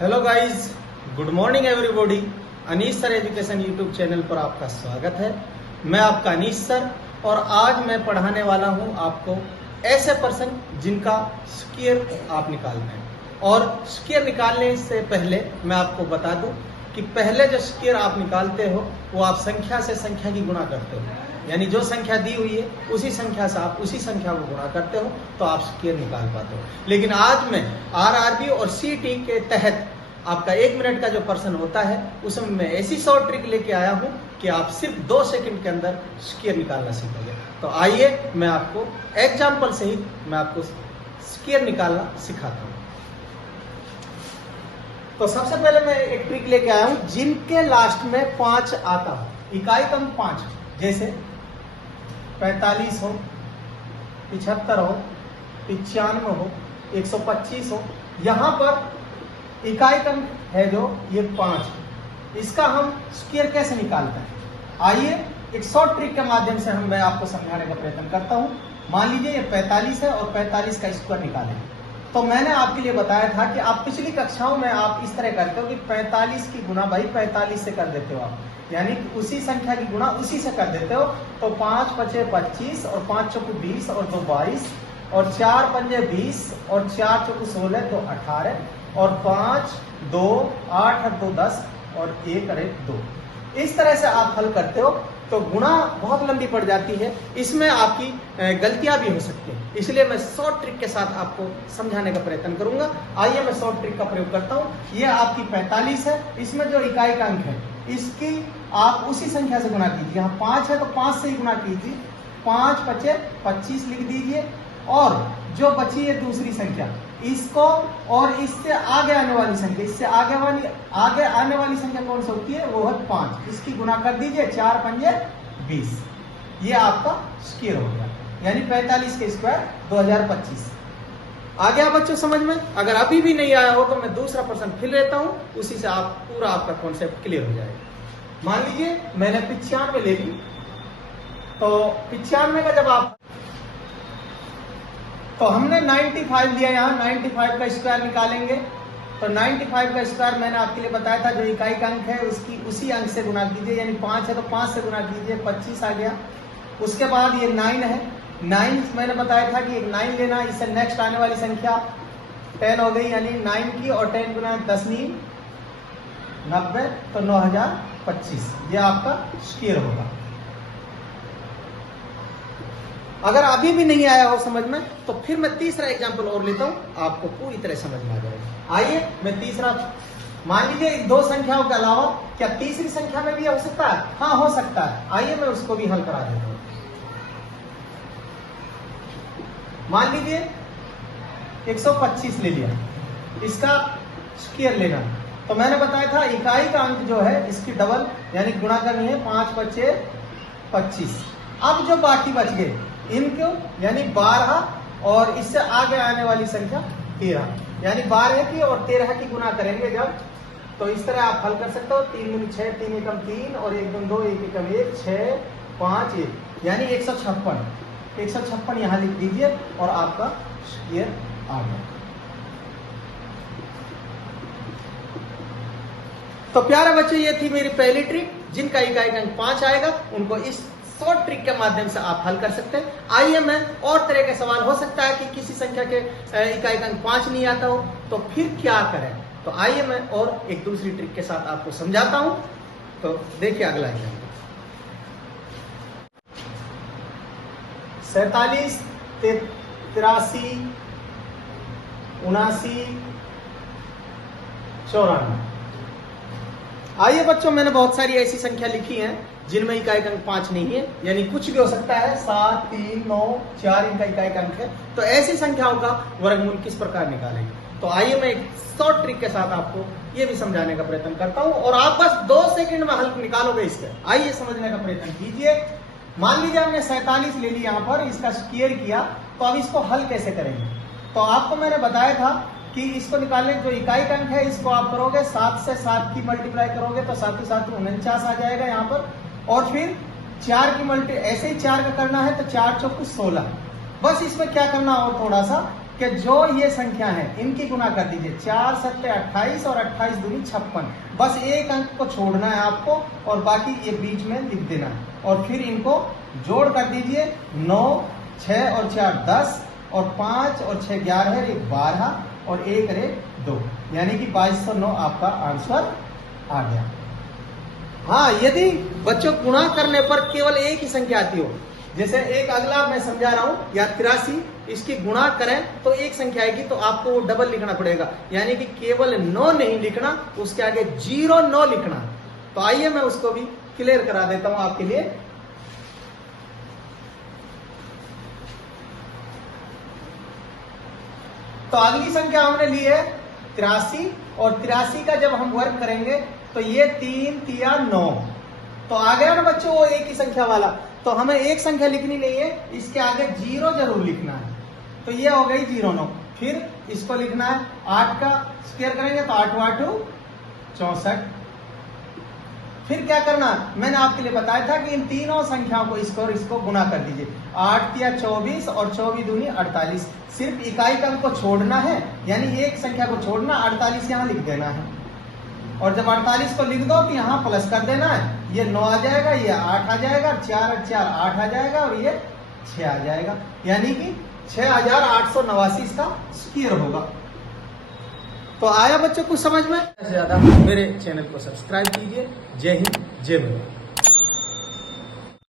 Hello guys, good morning everybody. Anish sir education YouTube channel पर आपका स्वागत है। मैं आपका अनीश सर और आज मैं पढ़ाने वाला हूं आपको ऐसे पर्सन जिनका स्क्वायर आप निकालना है। और स्क्वायर निकालने से पहले मैं आपको बता दूं कि पहले जो स्क्वायर आप निकालते हो वो आप संख्या से संख्या की गुणा करते हो, यानी जो संख्या दी हुई है उसी संख्या से आप उसी संख्या को गुणा करते हो तो आप स्क्वायर निकाल पाते हो। लेकिन आज मैं आरआरबी और सीटी के तहत आपका 1 मिनट का जो पर्सन होता है उसमें मैं ऐसी शॉर्ट ट्रिक लेके आया हूं कि आप सिर्फ 2 सेकंड के अंदर स्क्वायर निकालना सीखोगे। तो आइए मैं आपको एग्जाम्पल सहित मैं आपको स्क्वायर निकालना सिखाता हूं। तो सबसे पहले मैं एक ट्रिक लेके आया हूं जिनके लास्ट में 5 आता हो, इकाई क्रम 5, जैसे 45 हो, 75 हो, 95 हो, 125 हो। यहां पर इकाई क्रम है जो ये 5, इसका हम स्क्वायर कैसे निकालते हैं आइए एक शॉर्ट ट्रिक के माध्यम से मैं आपको समझाने का प्रयत्न करता हूं। मान लीजिए ये 45 है और 45 का स्क्वायर निकालेंगे। तो मैंने आपके लिए बताया था कि आप पिछली कक्षाओं में आप इस तरह करते हो कि 45 की गुणा भाई 45 से कर देते हो आप, यानी उसी संख्या की गुणा उसी से कर देते हो। तो 5 पचे 25 और 5 चौकू 20 और 2 22 और 4 पंजे 20 और 4 चौकू 16 तो 18 और 5 2 8 और 2 10 और 1 और 1 2। इस तरह से आप हल करते हो तो गुणा बहुत लंबी पड़ जाती है, इसमें आपकी गलतियां भी हो सकती हैं। इसलिए मैं शॉर्ट ट्रिक के साथ आपको समझाने का प्रयत्न करूंगा। आइए मैं शॉर्ट ट्रिक का प्रयोग करता हूं। ये आपकी 45 है, इसमें जो इकाई का अंक है इसकी आप उसी संख्या से गुणा कीजिए। यहाँ 5 है तो 5 से ही गुणा कीजिए। 5 पचे 25 लिख दीजिए और जो बची है दूसरी संख्या इसको और इससे आगे आने वाली संख्या, इससे आगे आने वाली संख्या कौन सी होती है वो है 5, इसकी गुणा कर दीजिए। 4 पंजे 20। ये आपका स्क्वायर हो गया, यानी 45 के स्क्वायर 2025। आ गया बच्चों समझ में? अगर अभी भी नहीं आया हो तो मैं दूसरा पर्सन फिर लेता हूं, उसी से आप पूरा आपका कॉन्सेप्ट क्लियर हो जाएगा। मान लीजिए मैंने 95 ले ली, तो 95 का जब आप तो हमने 95 दिया, यहाँ 95 का स्क्वायर निकालेंगे। तो 95 का स्क्वायर मैंने आपके लिए बताया था जो इकाई का अंक है उसकी उसी अंक से गुणा कीजिए, यानी 5 है तो 5 से गुणा कीजिए, 25 आ गया। उसके बाद ये 9 है, 9 मैंने बताया था कि एक 9 लेना, इससे नेक्स्ट आने वाली संख्या 10 हो गई, यानी 9 की और 10 गुना 10 नहीं 90 तो 9025। ये आपका स्क्वायर होगा। अगर अभी भी नहीं आया हो समझ में तो फिर मैं तीसरा एग्जांपल और लेता हूं, आपको पूरी तरह समझ में आ जाएगा। आइए मैं तीसरा, मान लीजिए 2 संख्याओं के अलावा क्या तीसरी संख्या में भी हो सकता है? हाँ हो सकता है। आइए मैं उसको भी हल करा देता हूं। मान लीजिए 125 ले लिया, इसका स्क्वायर लेना। तो मैंने बताया था इकाई का अंक जो है इसकी डबल यानी गुणा करनी है। 5 पचे 25। अब जो बाकी बच गए इनको यानी 12 और इससे आगे आने वाली संख्या 13, यानी 12 की और 13 की गुणा करेंगे जब, तो इस तरह आप हल कर सकते हो। 3 गुनी 6, 3 एकम 3 और 1 गुनी 2, 1 एकम 1, 6 5 1, यानी 156 यहां लिख दीजिए और आपका स्क्वायर आ गया। तो प्यारे बच्चे ये थी मेरी पहली ट्रिक। जिनका इकाई का अंक 5 आएगा उनको इस शॉर्ट ट्रिक के माध्यम से आप हल कर सकते हैं। आइए मैं और तरह के सवाल हो सकता है कि किसी संख्या के इकाई का अंक 5 नहीं आता हो तो फिर क्या करें। तो आइए मैं और एक दूसरी ट्रिक के साथ आपको समझाता हूं। तो देखिए अगला एग्जाम्पल, 47 83 79 94। आइए बच्चों मैंने बहुत सारी ऐसी संख्या लिखी हैं जिनमें इकाई का अंक 5 नहीं है, यानी कुछ भी हो सकता है। 7 3 9 4 इनका इकाई का अंक है। तो ऐसी संख्याओं का वर्गमूल किस प्रकार निकालेंगे। तो आइए मैं एक शॉर्ट ट्रिक के साथ आपको ये भी समझाने का प्रयत्न करता हूं और आप बस 2 सेकंड में हल निकालोगे इसका। आइए समझने का प्रयत्न कीजिए। मान लीजिए हमने 47 ले ली, यहाँ पर इसका स्क्वायर किया, तो अब इसको हल कैसे करेंगे। तो आपको मैंने बताया था कि इसको निकालने जो इकाई का अंक है इसको आप करोगे 7 से 7 की मल्टीप्लाई करोगे तो 7 के 7 49 आ जाएगा यहाँ पर। और फिर 4 की ऐसे ही 4 का करना है तो 4 चौकू 16। बस इसमें क्या करना और थोड़ा सा कि जो ये संख्या है इनकी गुना कर दीजिए। 4 सत्ते 28 और 28 दूनी 56। बस एक अंक को छोड़ना है आपको और बाकी ये बीच में लिख देना है और फिर इनको जोड़ कर दीजिए। 9, 6 और 4 10 और 5 और 6 11 है, 12 और 1 रे 2, यानी कि 2209 आपका आंसर आ गया। हाँ, यदि बच्चों गुणा करने पर केवल एक ही संख्या आती हो, जैसे एक अगला मैं समझा रहा हूं या 83, इसकी गुणा करें तो एक संख्या आएगी तो आपको वो डबल लिखना पड़ेगा, यानी कि केवल 9 नहीं लिखना, उसके आगे 09 लिखना। तो आइए मैं उसको भी क्लियर करा देता हूं आपके लिए। तो अगली संख्या हमने ली है 83 और 83 का जब हम वर्ग करेंगे तो ये 3 तिया 9, तो आ गया ना बच्चों वो एक ही संख्या वाला। तो हमें एक संख्या लिखनी नहीं है, इसके आगे 0 जरूर लिखना है। तो ये हो गई 09। फिर इसको लिखना है 8 का स्क्वायर करेंगे तो 8 8 64। फिर क्या करना, मैंने आपके लिए बताया था कि इन तीनों संख्याओं को इसको गुना कर दीजिए। 8 तिया 24 और 24 दूनी 48। सिर्फ इकाई का अंक को छोड़ना है, यानी एक संख्या को छोड़ना, 48 यहां लिख देना है और जब 48 को लिख दो तो यहाँ प्लस कर देना है। ये 9 आ जाएगा, ये 8 आ जाएगा, 4 और 4 8 आ जाएगा और ये 6 आ जाएगा, यानी कि 6889 इसका स्क्वायर होगा। तो आया बच्चों कुछ समझ में? ज्यादा मेरे चैनल को सब्सक्राइब कीजिए। जय हिंद, जय भारत।